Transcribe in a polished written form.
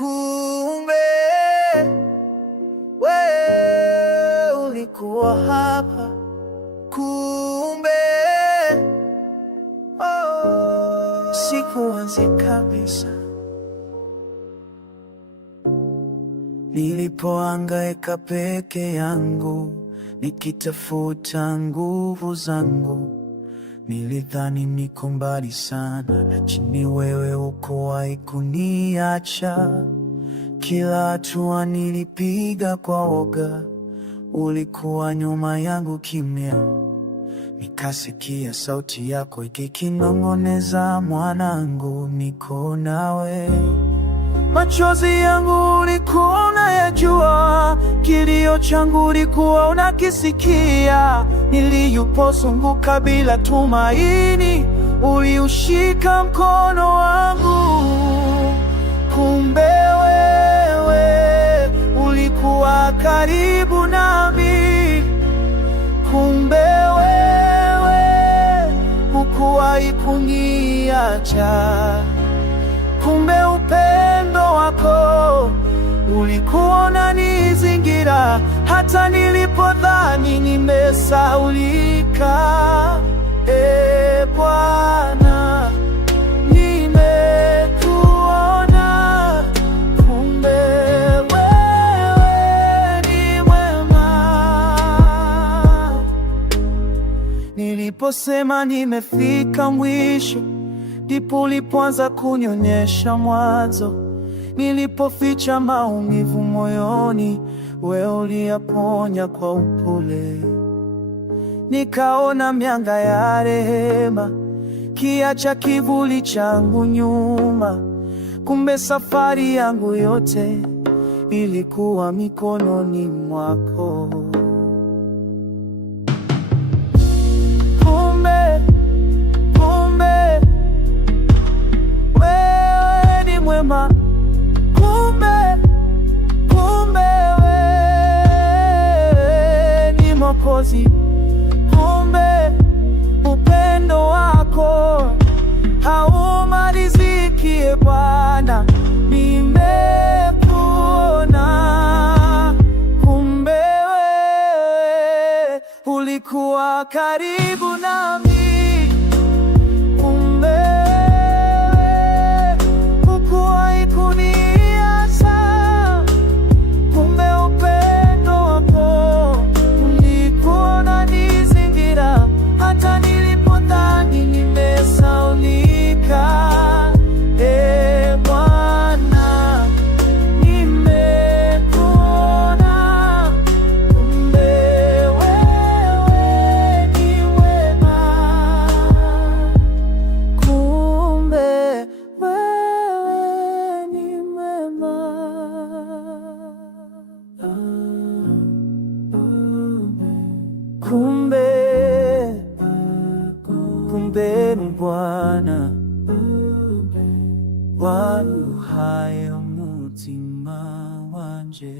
Kumbe wewe ulikuwa hapa. Kumbe sikuwazi kabisa. Nilipohangaika peke yangu nikitafuta nguvu zangu, nilidhani niko mbali sana, lakini wewe hukuwahi kuniacha. Kila hatua nilipiga kwa woga, ulikuwa nyuma yangu kimya. Nikasikia sauti yako ikikinong'oneza, mwanangu, niko nawe. Machozi yangu ulikuwa unayajua, kilio changu ulikuwa unakisikia. Nilipozunguka bila tumaini, uliushika mkono wangu. Kumbe wewe ulikuwa karibu nami. Kumbe wewe hukuwahi kuniacha. Kumbe upendo wako ulikuwa unanizingira hata nilipodhani nimesahaulika. Bwana, nimekuona. Kumbe wewe ni mwema. Niliposema nimefika mwisho, ndipo ulipoanza kunionyesha mwanzo. Nilipoficha maumivu moyoni, wewe uliyaponya kwa upole. Nikaona mianga ya rehema, kiacha kivuli changu nyuma. Kumbe safari yangu yote ilikuwa mikononi mwako. Kumbe wewe ni mwema. Kumbe wewe ni Mwokozi. Kumbe upendo wako haumaliziki. Bwana, nimekuona. Kumbe wewe ulikuwa karibu nami. Kumbe ni Bwana waduhaye umutima wanje.